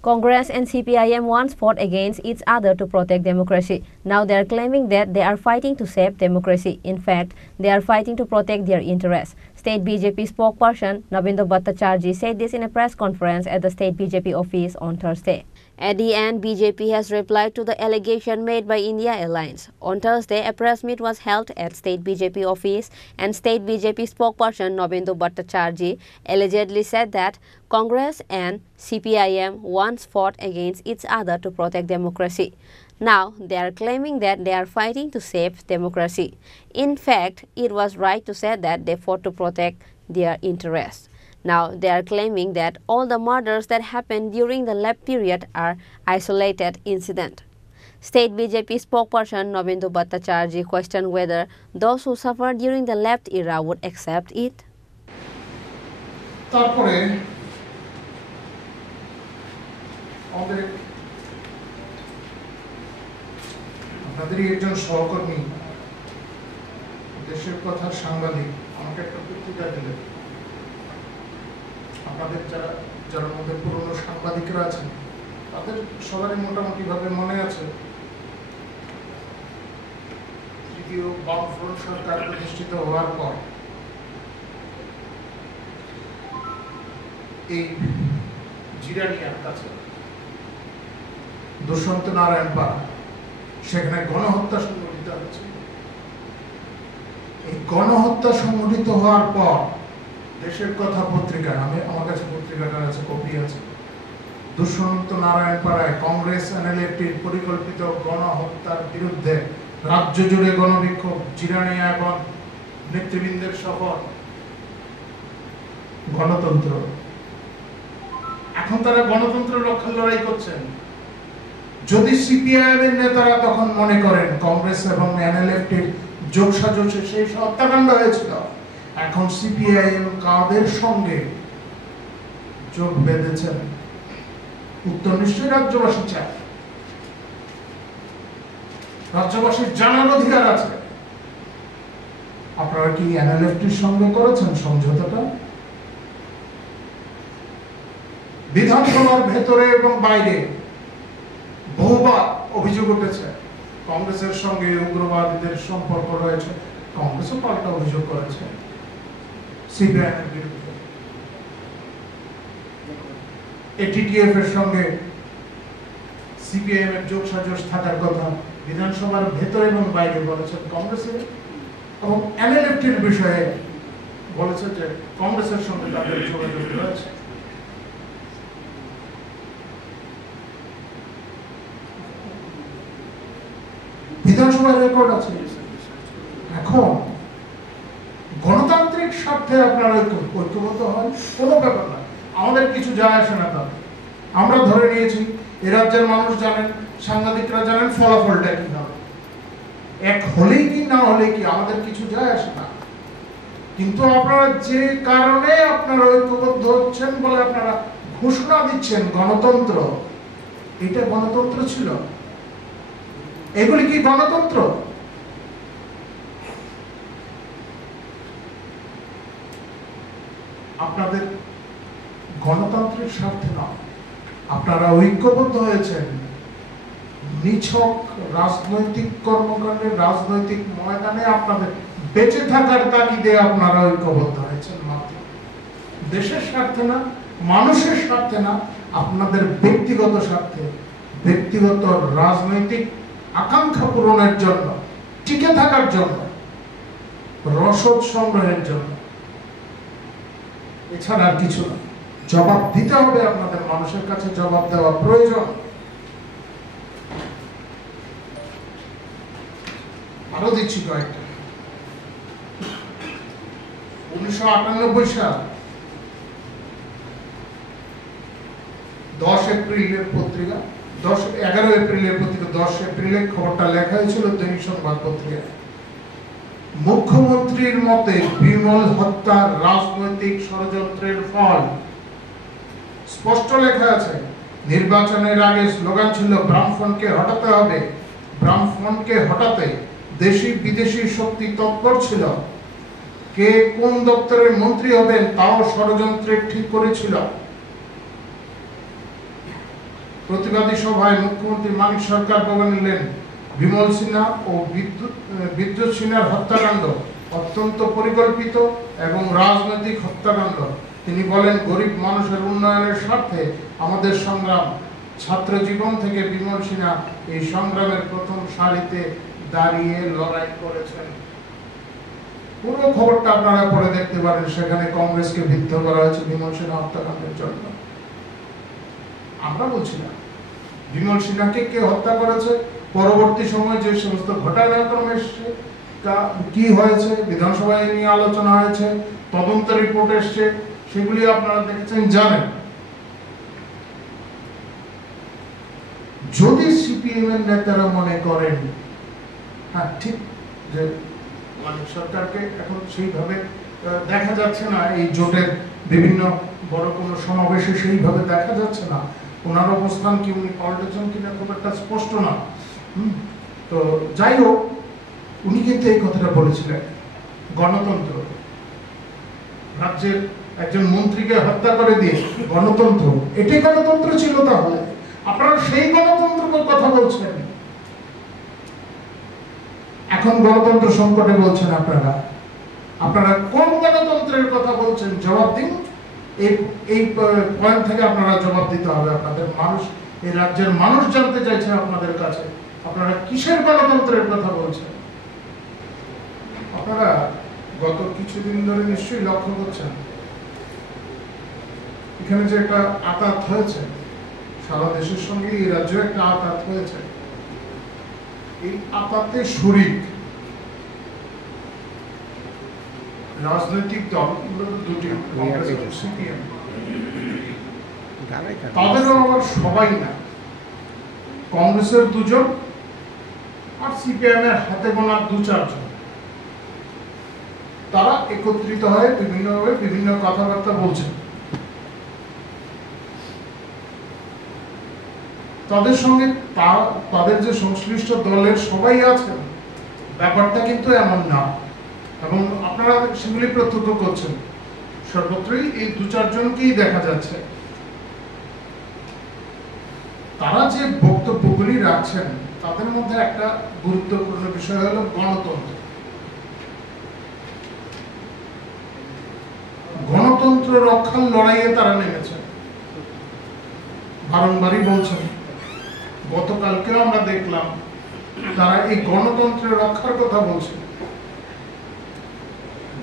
Congress and CPIM once fought against each other to protect democracy. Now they are claiming that they are fighting to save democracy. In fact, they are fighting to protect their interests. State BJP spokesperson Nabendra Bhattacharjee said this in a press conference at the state BJP office on Thursday. At the end, BJP has replied to the allegation made by India Alliance. On Thursday, a press meet was held at state BJP office and state BJP spokesperson Nabendra Bhattacharjee allegedly said that Congress and CPIM once fought against each other to protect democracy. Now, they are claiming that they are fighting to save democracy. In fact, it was right to say that they fought to protect their interests. Now, they are claiming that all the murders that happened during the left period are isolated incidents. State BJP spokesperson Nabendra Bhattacharjee questioned whether those who suffered during the left era would accept it. আপনাদেরই একজন সহকর্মী দেশের কথা সাংবাদিক আমাকে একটা পত্রিকা দিলেন। আপনাদের যারা মধ্যে পুরনো সাংবাদিকরা আছেন তাদের সবারই মোটামুটি ভাবে মনে আছে তৃতীয় বামফ্রন্ট সরকার প্রতিষ্ঠিত হওয়ার পর এই জিরানিয়ার কাছে দুষ্যন্ত নারায়ণ পাড়া সেখানে গণহত্যা সংঘটিত হয়েছে। এই গণহত্যা সংঘটিত হওয়ার পর দেশের কথা পত্রিকা আমার কাছে পত্রিকাটার আছে, কপি আছে। দুষ্যন্ত নারায়ণ পাড়ায় কংগ্রেস এনএলএফটির পরিকল্পিত গণহত্যার বিরুদ্ধে রাজ্য জুড়ে গণবিক্ষোভ, জিরানিয়া এবং নেতৃবৃন্দের শপথ, গণতন্ত্র। এখন তারা গণতন্ত্র রক্ষার লড়াই করছেন। যদি সিপিআইএম এর নেতারা তখন মনে করেন কংগ্রেস এবং এনএলএফটির যোগসাজশে সেই হত্যাকাণ্ড হয়েছিল, এখন সিপিআইএম কাদের সঙ্গে যোগ বেঁধেছেন? উত্তর নিশ্চয়ই রাজ্যবাসী চায়। রাজ্যবাসীর জানার অধিকার আছে। আপনারা কি এনএলএফটির সঙ্গে করেছেন সমঝোতাটা? বিধানসভার ভেতরে এবং বাইরে বহুবার অভিযোগ উঠেছে কংগ্রেসের সঙ্গে উগ্রবাদীদের সম্পর্ক রয়েছে। কংগ্রেসও পাল্টা অভিযোগ করেছে সিপিআইএম এর বিরুদ্ধে। এটিটিএফ এর সঙ্গে সিপিআইএম এর যোগসাজশ থাকার কথা বিধানসভার ভেতরে এবং বাইরে বলেছেন কংগ্রেসের, এবং এনএলএফটির বিষয়ে বলেছে যে কংগ্রেসের সঙ্গে তাদের যোগাযোগ রয়েছে। বিধানসভার রেকর্ড আছে। এখন গণতান্ত্রিক স্বার্থে আপনারা ঐক্যবদ্ধ হয় কোনো ব্যাপার না, আমাদের কিছু যায় আসে না। তাতে আমরা ধরে নিয়েছি এ রাজ্যের মানুষ জানেন, সাংবাদিকরা জানেন ফলাফলটা কি হবে। এক হলেই কি না হলেই কি আমাদের কিছু যায় আসে না। কিন্তু আপনারা যে কারণে আপনারা ঐক্যবদ্ধ হচ্ছেন বলে আপনারা ঘোষণা দিচ্ছেন গণতন্ত্র, এটা গণতন্ত্র ছিল? এগুলি কি গণতন্ত্র? আপনাদের গণতান্ত্রিক স্বার্থে নয়, আপনারা ঐক্যবদ্ধ হয়েছেন নিছক রাজনৈতিক কর্মকাণ্ডে, রাজনৈতিক ময়দানে আপনাদের বেঁচে থাকার তাগিদে আপনারা ঐক্যবদ্ধ হয়েছেন মাত্র। দেশের স্বার্থে না, মানুষের স্বার্থে না, আপনাদের ব্যক্তিগত স্বার্থে, ব্যক্তিগত রাজনৈতিক আকাঙ্ক্ষা পূরণের জন্য, টিকে থাকার জন্য, রসদ সংগ্রহের জন্য, এছাড়া আর কিছু না। জবাব দিতে হবে আপনাদের, মানুষের কাছে জবাব দেওয়া প্রয়োজন। আরো দিচ্ছি কয়েকটা। 1998 সাল 10 এপ্রিলের পত্রিকা, 11 এপ্রিলের পত্রিকা, 10 এপ্রিলে খবরটা লেখা হয়েছিল দৈনিক সংবাদ পত্রিকায়। মুখ্যমন্ত্রীর মতে বিমল হত্যার রাজনৈতিক ষড়যন্ত্রের ফল। স্পষ্ট লেখা আছে। নির্বাচনের আগে স্লোগান ছিল বামফ্রন্টকে হটাতে হবে। বামফ্রন্টকে হটাতে দেশি বিদেশি শক্তি তৎপর ছিল। কে কোন দপ্তরের মন্ত্রী হবেন তাও ষড়যন্ত্রে ঠিক করেছিল। প্রতিবাদী সভায় মুখ্যমন্ত্রী মানিক সরকার বলেন, বিমল সিনহা ও বিদ্যুৎ সিনহার হত্যাকাণ্ড অত্যন্ত পরিকল্পিত এবং রাজনৈতিক হত্যাকাণ্ড। তিনি বলেন, গরিব মানুষের উন্নয়নের স্বার্থে আমাদের সংগ্রাম। ছাত্র জীবন থেকে বিমল সিনহা এই সংগ্রামের প্রথম সারিতে দাঁড়িয়ে লড়াই করেছেন। পুরো খবরটা আপনারা পড়ে দেখতে পারেন, সেখানে কংগ্রেসকে বিদ্ধ করা হয়েছে বিমল সিনহা হত্যাকাণ্ডের জন্য। আমরা বলছি না বিমল সিনহাকে কে হত্যা করেছে, পরবর্তী সময় যে সমস্ত ঘটনাক্রম এসছে, কি হয়েছে, বিধানসভায় নিয়ে আলোচনা হয়েছে, তদন্ত রিপোর্ট এসছে, সেগুলি আপনারা দেখেছেন, জানেন। যদি সিপিএম এর নেতারা মনে করেন হ্যাঁ ঠিক যে মানিক সরকারকে এখন সেইভাবে দেখা যাচ্ছে না, এই জোটের বিভিন্ন বড় কোনো সমাবেশে সেইভাবে দেখা যাচ্ছে না, ওনার অবস্থান কি উনি পাল্টেছেন কিনা খুব একটা স্পষ্ট না। তো যাই হোক, উনি কিন্তু এই কথাটা বলেছিলেন, গণতন্ত্র, রাজ্যের একজন মন্ত্রীকে হত্যা করে দিয়ে গণতন্ত্র, এটাই গণতন্ত্র ছিল। তাহলে আপনারা সেই গণতন্ত্রের কথা বলছেন, এখন গণতন্ত্র সংকটে বলছেন। আপনারা কোন গণতন্ত্রের কথা বলছেন? জবাব দিন। এই পয়েন্ট থেকে আপনারা জবাব দিতে হবে। আপনাদের মানুষ, এই রাজ্যের মানুষ জানতে চাইছে আপনাদের কাছে, আপনারা কিসের গণতন্ত্রের কথা বলছেন। আপনারা গত কিছুদিন ধরে নিশ্চয়ই লক্ষ্য করছেন, এখানে যে একটা আঘাত হয়েছে, সারা দেশের সঙ্গে এই রাজ্যে একটা আঘাত হয়েছে। এই আঘাতে শরিক রাজনৈতিক দল দুটি, কংগ্রেস এবং সিপিএম। তাদেরও আবার সবাই না, কংগ্রেসের দুজন আর সিপিএম এর হাতে গোনা 2-4 জন, তারা একত্রিত হয়ে বিভিন্নভাবে বিভিন্ন কথাবার্তা বলছেন। তাদের সঙ্গে তাদের যে সংশ্লিষ্ট দলের সবাই আছেন, ব্যাপারটা কিন্তু এমন না, এবং আপনারা সেগুলি প্রত্যক্ষ করছেন। সর্বত্রই এই 2-4 জনকেই দেখা যাচ্ছে। তারা যে বক্তব্যগুলি রাখছেন, তাদের মধ্যে একটা গুরুত্বপূর্ণ বিষয় হলো গণতন্ত্র। গণতন্ত্র রক্ষার লড়াইয়ে তারা নেমেছেন, বারংবারই বলছেন। গতকালকেও আমরা দেখলাম তারা এই গণতন্ত্রের রক্ষার কথা বলছে।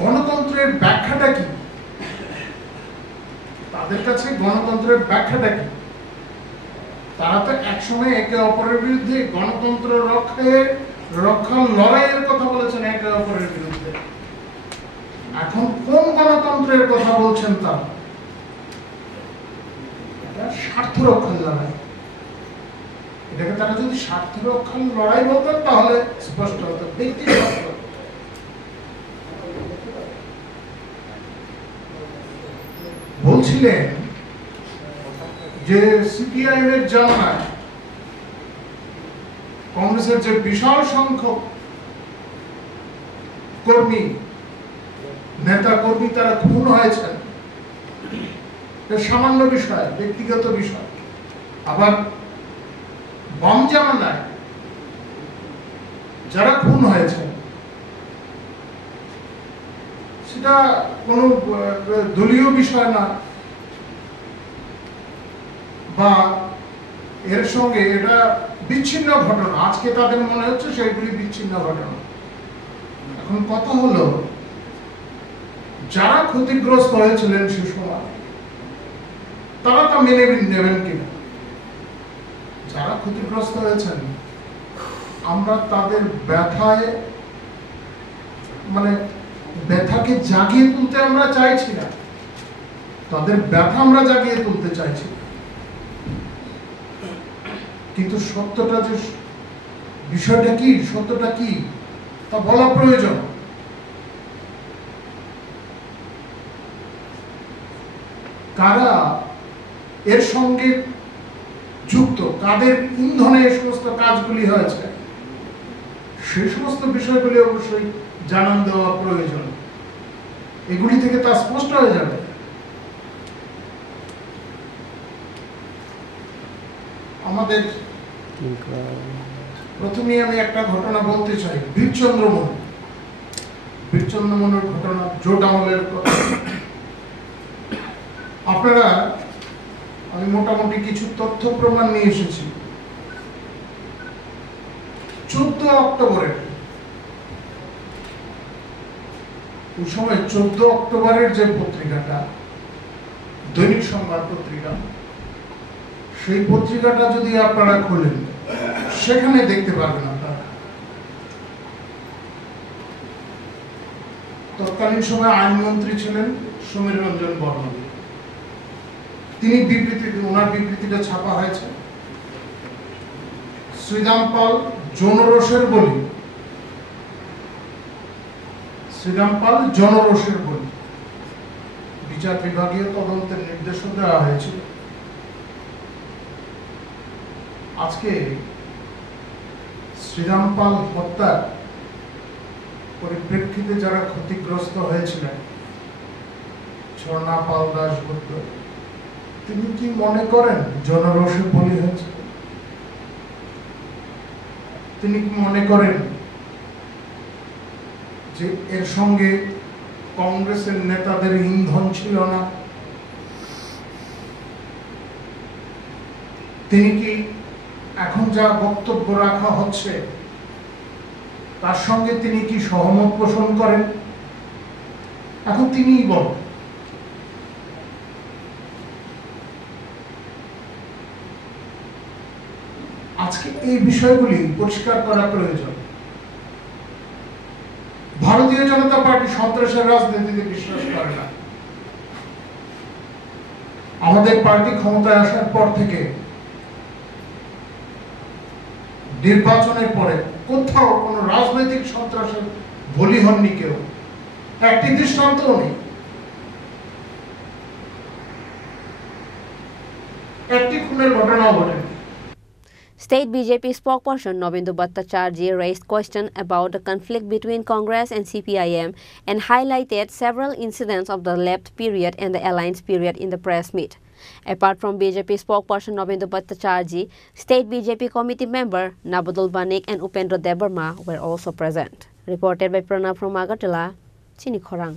গণতন্ত্রের ব্যাখ্যাটা কি? তাদের কাছে গণতন্ত্রের ব্যাখ্যাটা কি? তারা তো একসময় একে অপরের বিরুদ্ধে গণতন্ত্র রক্ষার লড়াইয়ের কথা বলেছেন একে অপরের বিরুদ্ধে। এখন কোন গণতন্ত্রের কথা বলছেন তারা? এটা স্বার্থ রক্ষার লড়াই। এটাকে তারা যদি স্বার্থ রক্ষার লড়াই বলতেন তাহলে স্পষ্ট হতো। ব্যক্তি স্বার্থ, বলছিলেন যে সিপিআইএম এর জামানায় কংগ্রেসের যে বিশাল সংখ্যক কর্মী, নেতা কর্মী তারা খুন হয়েছেন, সামান্য বিষয়, ব্যক্তিগত বিষয়। আবার বাম জামানায় যারা খুন হয়েছে সেটা কোনো দলীয় বিষয় না, বা এর সঙ্গে এটা বিচ্ছিন্ন ঘটনা। আজকে তাদের মনে হচ্ছে সেগুলি বিচ্ছিন্ন ঘটনা। এখন কথা হলো, যারা ক্ষতিগ্রস্ত হয়েছিলেন সে সময় তারা তা মেনে নেবেন কিনা? যারা ক্ষতিগ্রস্ত হয়েছেন, আমরা তাদের ব্যথায়, মানে ব্যথাকে জাগিয়ে তুলতে আমরা চাইছি না, তাদের ব্যথা আমরা জাগিয়ে তুলতে চাইছি। কিন্তু সত্যটা যে বিষয়টা কি, সত্যটা কি তা বলা প্রয়োজন। কারা এর সঙ্গে যুক্ত, কাদের ইন্ধনে এই সমস্ত কাজগুলি হয়েছে, সেই সমস্ত বিষয়গুলি অবশ্যই জানান দেওয়া প্রয়োজন। এগুলি থেকে তা স্পষ্ট হয়ে যাবে। আমাদের প্রথমে আমি একটা ঘটনা বলতে চাই, বীরচন্দ্র মনুর ঘটনা, জোট আমলের কথা। আপনারা, আমি মোটামুটি কিছু তথ্য প্রমাণ নিয়ে এসেছি। 14 অক্টোবরের, ওই সময় 14 অক্টোবরের যে পত্রিকাটা, দৈনিক সংবাদ পত্রিকা, সেই পত্রিকাটা যদি আপনারা খোলেন, সেখানে দেখতে পারবেন আপনারা তৎকালীন সময় আইনমন্ত্রী ছিলেন সমীর রঞ্জন বর্মন। তিনি ওনার বিবৃতিটা ছাপা হয়েছে। শ্রীরাম পাল জনরোষের বলি, বিচার বিভাগীয় তদন্তের নির্দেশও দেওয়া হয়েছিল। আজকে শ্রীরাম পাল হত্যার পরিপ্রেক্ষিতে যারা ক্ষতিগ্রস্ত হয়েছিলেন, ঝর্ণা পাল দাশগুপ্ত, তিনি কি মনে করেন জনরোষে বলি হয়েছে? তিনি কি মনে করেন যে এর সঙ্গে কংগ্রেসের নেতাদের ইন্ধন ছিল না? তিনি কি এখন যা বক্তব্য রাখা হচ্ছে তার সঙ্গে তিনি কি সহমত পোষণ করেন? এখন তিনিই বলেন। আজকে এই বিষয়গুলি পরিষ্কার করা প্রয়োজন। ভারতীয় জনতা পার্টি সন্ত্রাসের রাজনীতিতে বিশ্বাস করে না। আমাদের পার্টি ক্ষমতায় আসার পর থেকে নির্বাচনের পরে কোথাও কোনো রাজনৈতিক সন্ত্রাসের বলি হননি কেউ, একটি দৃষ্টান্তও নেই, একটি খুনের ঘটনাও ঘটেনি। State BJP spokesperson Nobindu Bhattacharjee raised questions about the conflict between Congress and CPIM and highlighted several incidents of the lapse period and the alliance period in the press meet. Apart from BJP spokesperson Nobindu Bhattacharjee, State BJP committee member Nabudul Banik and Upendra Debarma were also present. Reported by Pranav from Agartala, Chini Khorang.